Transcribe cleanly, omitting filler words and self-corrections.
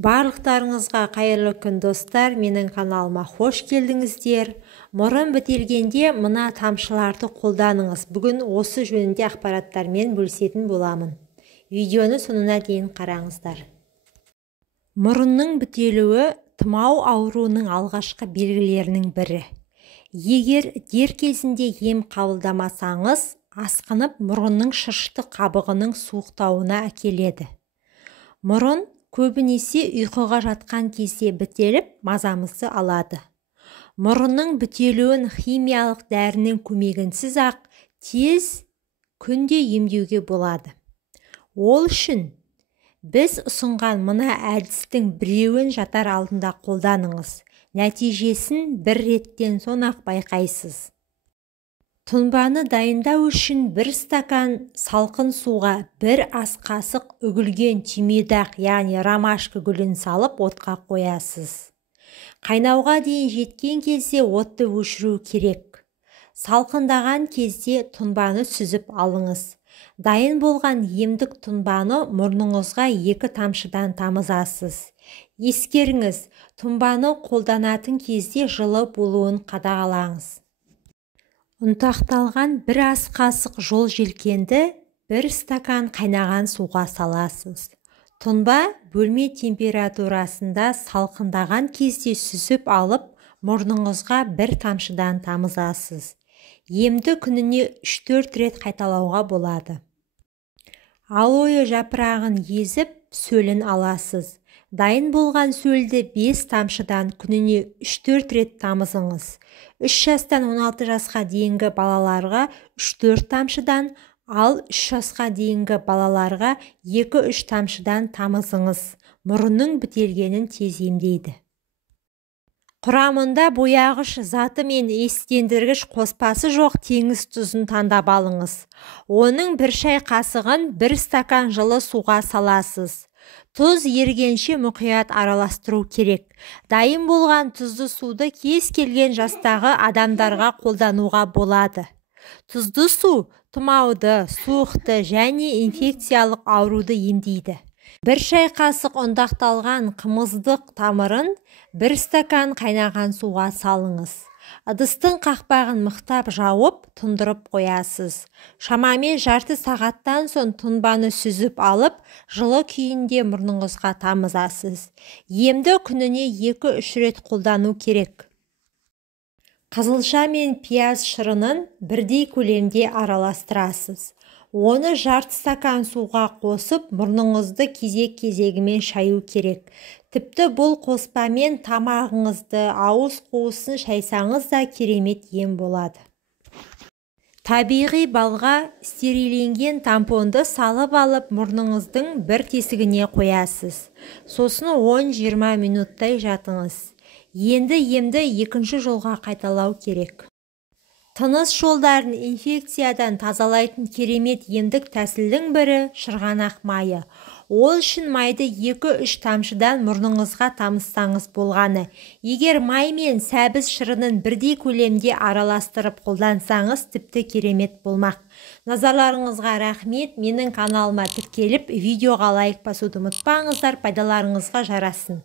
Барлықтарыңызға қайырлы күн достар, менің каналыма хош келдіңіздер. Мұрын бітелгенде мына тамшыларды қолданыңыз. Бүгін осы жөнінде ақпараттармен бөлісетін боламын. Видеоны соңына дейін қараңыздар. Мұрынның бітелуі тұмау ауруының алғашқы белгілерінің бірі. Егер дер кезінде ем қабылдамасаңыз, асқынып мұрынның шырышты қабығының суықтауына әкеледі. Мұрын көбінесе ұйқыға жатқан кезде бітеліп, мазамызды алады. Мұрынның бітелуін химиялық дәрінің көмегінсіз ақ тез күнде емдеуге болады. Ол үшін біз ұсынған мына әдістің біреуін жатар алдында қолданыңыз. Нәтижесін бір реттен соң-ақ байқайсыз. Тұнбаны дайындау үшін 1 стакан салқын суға 1 ас қасық үгілген түймедақ, яғни ромашка гүлін салып отқа қоясыз. Қайнауға дейін жеткен кезде отты өшіру керек. Салқындаған кезде тұнбаны сүзіп алыңыз. Дайын болған емдік тұнбаны мұрныңызға 2 тамшыдан тамызасыз. Ескеріңіз, тұнбаны қолданатын кезде жылы болуын қадағалаңыз. Ұнтақталған 1 ас қасық жол желкенді 1 стакан қайнаған суға саласыз. Тұнба бөлме температурасында салқындаған кезде сүзіп алып, мұрныңызға 1 тамшыдан тамызасыз. Емді күніне 3-4 рет қайталауға болады. Алоэ жапырағын езіп, сөлін аласыз. Дайын болған сөлді 5 тамшыдан күніне 3-4 рет тамызыңыз. 3 жастан 16 жасқа дейінгі балаларға 3-4 тамшыдан, ал 3 жасқа дейінгі балаларға 2-3 тамшыдан тамызыңыз. Мұрынның бітелгенін тез емдейді. Құрамында бояғыш заты мен иістендіргіш қоспасы жоқ теңіз тұзын таңдап алыңыз. Оның 1 шай қасығын 1 стакан жылы суға саласыз. Тұз ергенше мұқият араластыру керек. Дайын болған тұзды суды кез келген жастағы адамдарға қолдануға болады. Тұзды су тұмауды, суықты және инфекциялық ауруды емдейді. 1 шай қасық ұнтақталған қымыздық тамырын 1 стакан қайнаған суға салыңыз. Ыдыстың қақпағын мықтап жауып, тұндырып қоясыз. Шамамен жарты сағаттан соң тұнбаны сүзіп алып, жылы күйінде мұрныңызға тамызасыз. Емді күніне 2-3 рет қолдану керек. Қызылша мен пияз шырынын бірдей көлемде араластырасыз. Оны жарты стакан суға қосып, мұрныңызды кезек-кезегімен шаю керек. Тіпті бұл қоспамен тамағыңызды, ауыз қуысын шайсаңыз да керемет ем болады. Табиғи балға стериленген тампонды салып алып, мұрныңыздың бір тесігіне қоясыз. Сосын 10-20 минуттай жатыңыз. Енді емді 2-ші жолға қайталау керек. Тыныс жолдарын инфекциядан тазалайтын керемет емдік тәсілдің бірі шырғанақ майы. Ол үшін майды 2-3 тамшыдан мұрныңызға тамызсаңыз болғаны. Егер май мен сәбіз шырынын бірдей көлемде араластырып қолдансаңыз тіпті керемет болмақ. Назарларыңызға рахмет. Менің каналыма тіркеліп, видеоға лайк басуды ұмытпаңыздар, пайдаларыңызға жарасын.